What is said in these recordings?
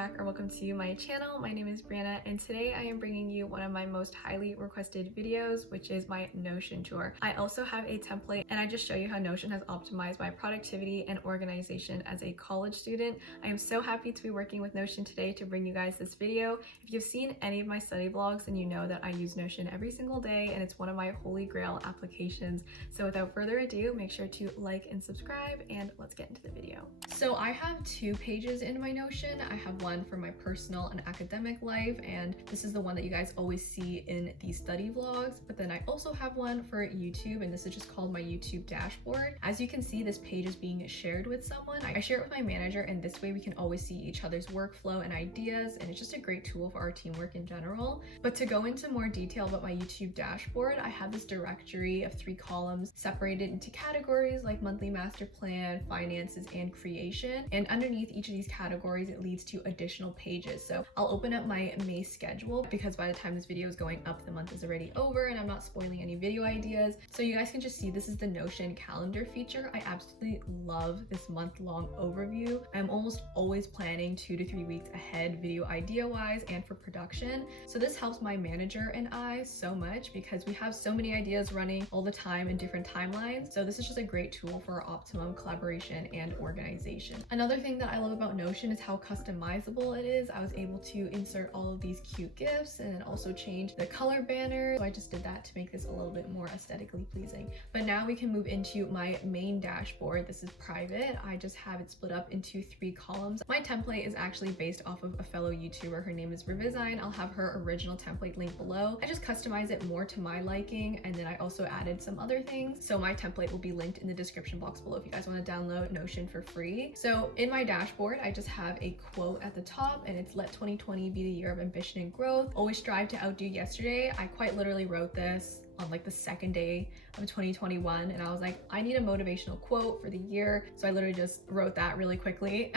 back or welcome to my channel. My name is Breanna and today I am bringing you one of my most highly requested videos, which is my Notion tour. I also have a template and I just show you how Notion has optimized my productivity and organization as a college student. I am so happy to be working with Notion today to bring you guys this video. If you've seen any of my study vlogs, then you know that I use Notion every single day and it's one of my holy grail applications. So without further ado, make sure to like and subscribe and let's get into the video. So I have two pages in my Notion. I have one for my personal and academic life, and this is the one that you guys always see in the study vlogs, but then I also have one for YouTube, and this is just called my YouTube dashboard. As you can see, this page is being shared with someone. I share it with my manager, and this way we can always see each other's workflow and ideas, and it's just a great tool for our teamwork in general. But to go into more detail about my YouTube dashboard, I have this directory of 3 columns separated into categories like monthly master plan, finances, and creation, and underneath each of these categories it leads to additional pages. So I'll open up my May schedule because by the time this video is going up, the month is already over and I'm not spoiling any video ideas. So you guys can just see this is the Notion calendar feature. I absolutely love this month-long overview. I'm almost always planning 2 to 3 weeks ahead video idea-wise and for production. So this helps my manager and I so much because we have so many ideas running all the time in different timelines. So this is just a great tool for optimum collaboration and organization. Another thing that I love about Notion is how customizable it is. I was able to insert all of these cute GIFs and then also change the color banner. So I just did that to make this a little bit more aesthetically pleasing. But now we can move into my main dashboard. This is private. I just have it split up into 3 columns. My template is actually based off of a fellow YouTuber. Her name is Revisign. I'll have her original template linked below. I just customize it more to my liking, and then I also added some other things. So my template will be linked in the description box below if you guys want to download Notion for free. So in my dashboard, I just have a quote at the top, and it's "Let 2020 be the year of ambition and growth. Always strive to outdo yesterday." I quite literally wrote this on like the second day of 2021, and I was like, I need a motivational quote for the year. So I literally just wrote that really quickly.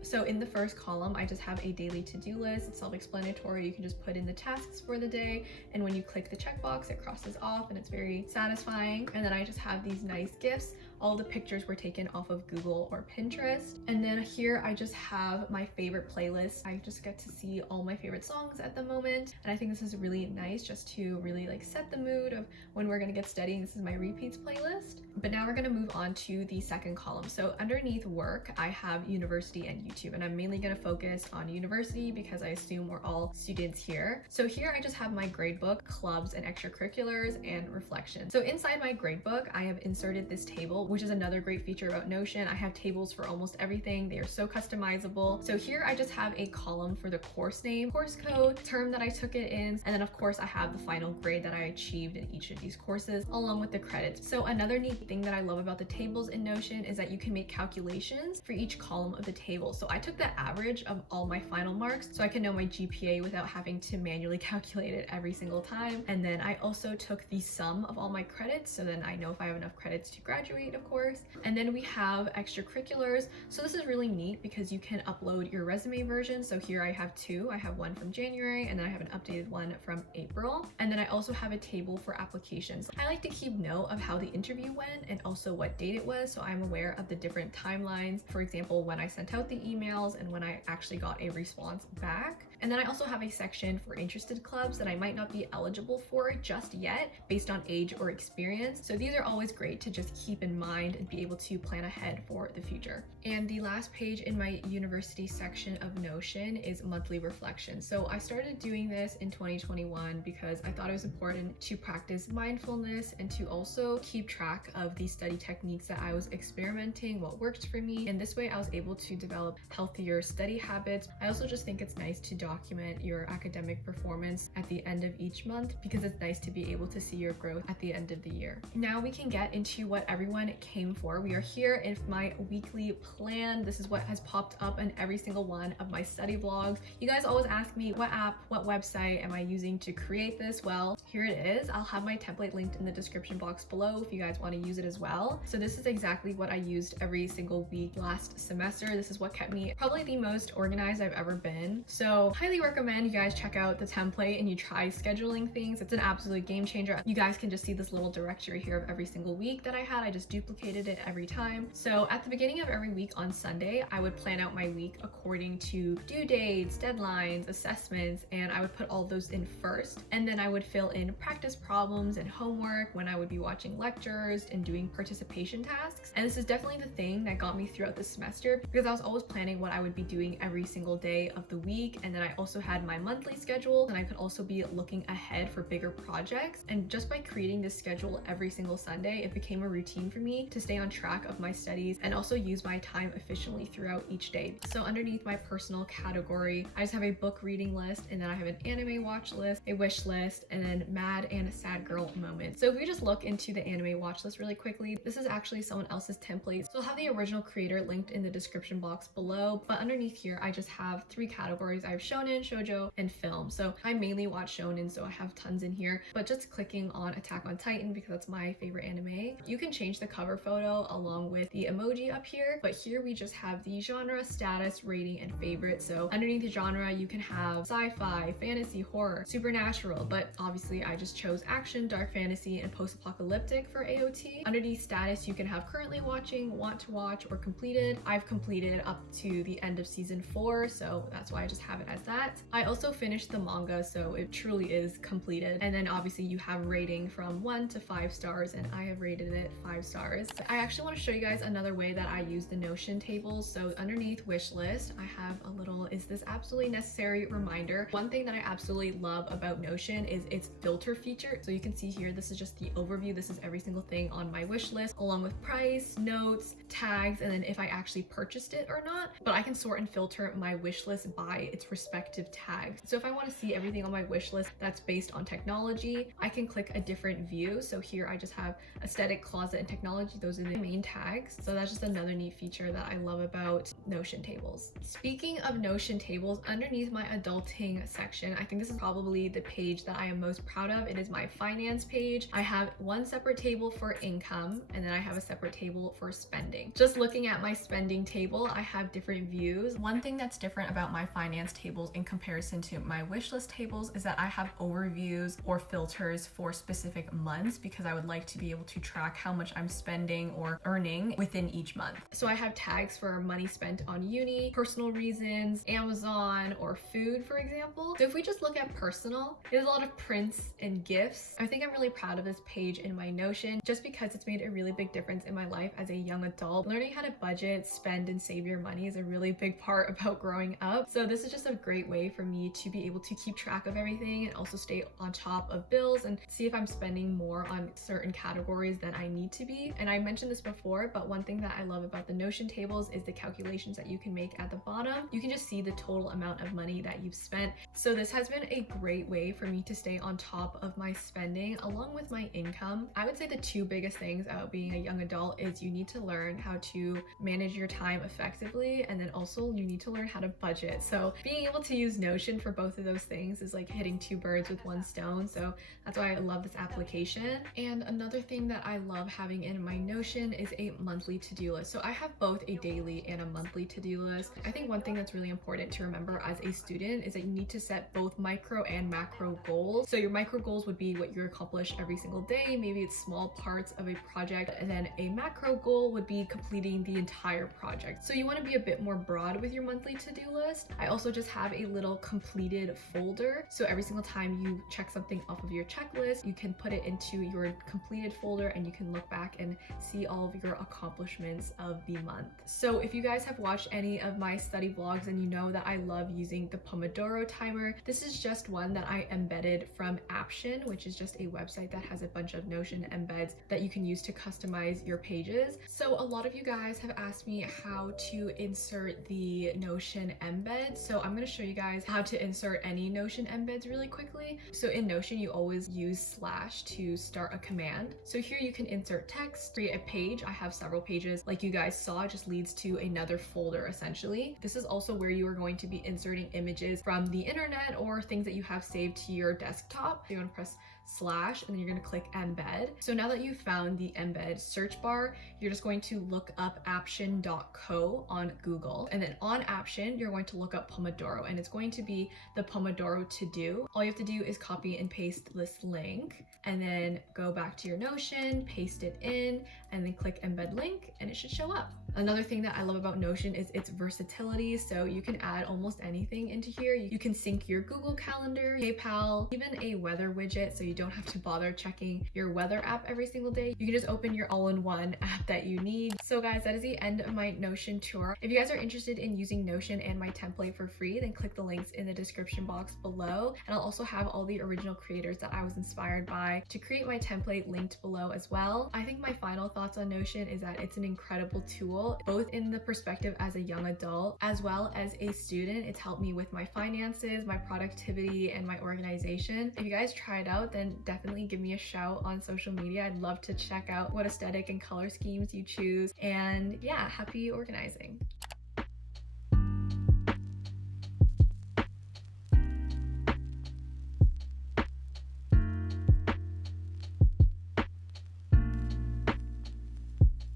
So in the first column, I just have a daily to-do list. It's self-explanatory. You can just put in the tasks for the day, and when you click the checkbox, it crosses off and it's very satisfying. And then I just have these nice GIFs. All the pictures were taken off of Google or Pinterest. And then here I just have my favorite playlist. I just get to see all my favorite songs at the moment. And I think this is really nice just to really like set the mood of when we're gonna get studying. This is my repeats playlist. But now we're gonna move on to the second column. So underneath work, I have university and YouTube, and I'm mainly gonna focus on university because I assume we're all students here. So here I just have my gradebook, clubs and extracurriculars, and reflection. So inside my gradebook, I have inserted this table, which is another great feature about Notion. I have tables for almost everything. They are so customizable. So here I just have a column for the course name, course code, term that I took it in, and then of course I have the final grade that I achieved in each of these courses along with the credits. So another neat thing that I love about the tables in Notion is that you can make calculations for each column of the table. So I took the average of all my final marks so I can know my GPA without having to manually calculate it every single time. And then I also took the sum of all my credits, so then I know if I have enough credits to graduate, of course. And then we have extracurriculars. So this is really neat because you can upload your resume version. So here I have 2. I have one from January, and then I have an updated one from April. And then I also have a table for applications. I like to keep note of how the interview went and also what date it was, so I'm aware of the different timelines. For example, when I sent out the emails and when I actually got a response back. And then I also have a section for interested clubs that I might not be eligible for just yet based on age or experience. So these are always great to just keep in mind and be able to plan ahead for the future. And the last page in my university section of Notion is monthly reflection. So I started doing this in 2021 because I thought it was important to practice mindfulness and to also keep track of the study techniques that I was experimenting, what worked for me. And this way I was able to develop healthier study habits. I also just think it's nice to document your academic performance at the end of each month because it's nice to be able to see your growth at the end of the year. Now we can get into what everyone came for. We are here in my weekly plan. This is what has popped up in every single one of my study vlogs. You guys always ask me what app, what website am I using to create this? Well, here it is. I'll have my template linked in the description box below if you guys want to use it as well. So this is exactly what I used every single week last semester. This is what kept me probably the most organized I've ever been. So highly recommend you guys check out the template and you try scheduling things. It's an absolute game changer. You guys can just see this little directory here of every single week that I had. I just duplicated it every time. So at the beginning of every week on Sunday, I would plan out my week according to due dates, deadlines, assessments, and I would put all those in first. And then I would fill in practice problems and homework when I would be watching lectures and doing participation tasks. And this is definitely the thing that got me throughout the semester, because I was always planning what I would be doing every single day of the week. And then I also had my monthly schedule, and I could also be looking ahead for bigger projects. And just by creating this schedule every single Sunday, it became a routine for me to stay on track of my studies and also use my time efficiently throughout each day. So underneath my personal category, I just have a book reading list, and then I have an anime watch list, a wish list, and then mad and sad girl moments. So if we just look into the anime watch list really quickly, this is actually someone else's template. So I'll have the original creator linked in the description box below, but underneath here, I just have 3 categories. I have shonen, shoujo, and film. So I mainly watch shonen, so I have tons in here, but just clicking on Attack on Titan because that's my favorite anime. You can change the cover photo along with the emoji up here, but here we just have the genre, status, rating, and favorite. So underneath the genre, you can have sci-fi, fantasy, horror, supernatural, but obviously I just chose action, dark fantasy, and post-apocalyptic for AOT. Underneath status, you can have currently watching, want to watch, or completed. I've completed up to the end of season 4, so that's why I just have it as that. I also finished the manga, so it truly is completed. And then obviously you have rating from 1 to 5 stars, and I have rated it 5 stars. I actually want to show you guys another way that I use the Notion tables. So underneath wish list, I have a little, is this absolutely necessary reminder. One thing that I absolutely love about Notion is its filter feature. So you can see here, this is just the overview. This is every single thing on my wish list, along with price, notes, tags, and then if I actually purchased it or not. But I can sort and filter my wish list by its respective tags. So if I want to see everything on my wish list that's based on technology, I can click a different view. So here I just have aesthetic, closet, and technology. Those are the main tags. So that's just another neat feature that I love about Notion tables. Speaking of Notion tables, underneath my adulting section, I think this is probably the page that I am most proud of. It is my finance page. I have one separate table for income, and then I have a separate table for spending. Just looking at my spending table, I have different views. One thing that's different about my finance tables in comparison to my wish list tables is that I have overviews or filters for specific months, because I would like to be able to track how much I'm spending or earning within each month. So I have tags for money spent on uni, personal reasons, Amazon, or food, for example. So if we just look at personal, there's a lot of prints and gifts. I think I'm really proud of this page in my Notion, just because it's made a really big difference in my life as a young adult. Learning how to budget, spend, and save your money is a really big part about growing up. So this is just a great way for me to be able to keep track of everything and also stay on top of bills and see if I'm spending more on certain categories than I need to be. And I mentioned this before, but one thing that I love about the Notion tables is the calculations that you can make at the bottom. You can just see the total amount of money that you've spent. So this has been a great way for me to stay on top of my spending along with my income. I would say the 2 biggest things about being a young adult is you need to learn how to manage your time effectively, and then also you need to learn how to budget. So being able to use Notion for both of those things is like hitting 2 birds with 1 stone. So that's why I love this application. And another thing that I love having in my Notion is a monthly to-do list. So I have both a daily and a monthly to-do list. I think one thing that's really important to remember as a student is that you need to set both micro and macro goals. So your micro goals would be what you accomplish every single day. Maybe it's small parts of a project, and then a macro goal would be completing the entire project. So you want to be a bit more broad with your monthly to-do list. I also just have a little completed folder. So every single time you check something off of your checklist, you can put it into your completed folder and you can look back and see all of your accomplishments of the month. So if you guys have watched any of my study vlogs and you know that I love using the Pomodoro timer, this is just one that I embedded from Action, which is just a website that has a bunch of Notion embeds that you can use to customize your pages. So a lot of you guys have asked me how to insert the Notion embed. So I'm going to show you guys how to insert any Notion embeds really quickly. So in Notion, you always use / to start a command. So here you can insert text, create a page. I have several pages like you guys saw. It just leads to another folder essentially. This is also where you are going to be inserting images from the internet or things that you have saved to your desktop. So you want to press slash, and then you're going to click embed. So now that you've found the embed search bar, you're just going to look up aption.co on Google. And then on Aption, you're going to look up Pomodoro, and it's going to be the Pomodoro to do. All you have to do is copy and paste this link, and then go back to your Notion, paste it in, and then click embed link, and it should show up. Another thing that I love about Notion is its versatility. So you can add almost anything into here. You can sync your Google Calendar, PayPal, even a weather widget, so you don't have to bother checking your weather app every single day. You can just open your all-in-one app that you need. So guys, that is the end of my Notion tour. If you guys are interested in using Notion and my template for free, then click the links in the description box below. And I'll also have all the original creators that I was inspired by to create my template linked below as well. I think my final thoughts on Notion is that it's an incredible tool, both in the perspective as a young adult as well as a student. It's helped me with my finances, my productivity, and my organization. If you guys try it out, then definitely give me a shout on social media. I'd love to check out what aesthetic and color schemes you choose. And yeah, happy organizing.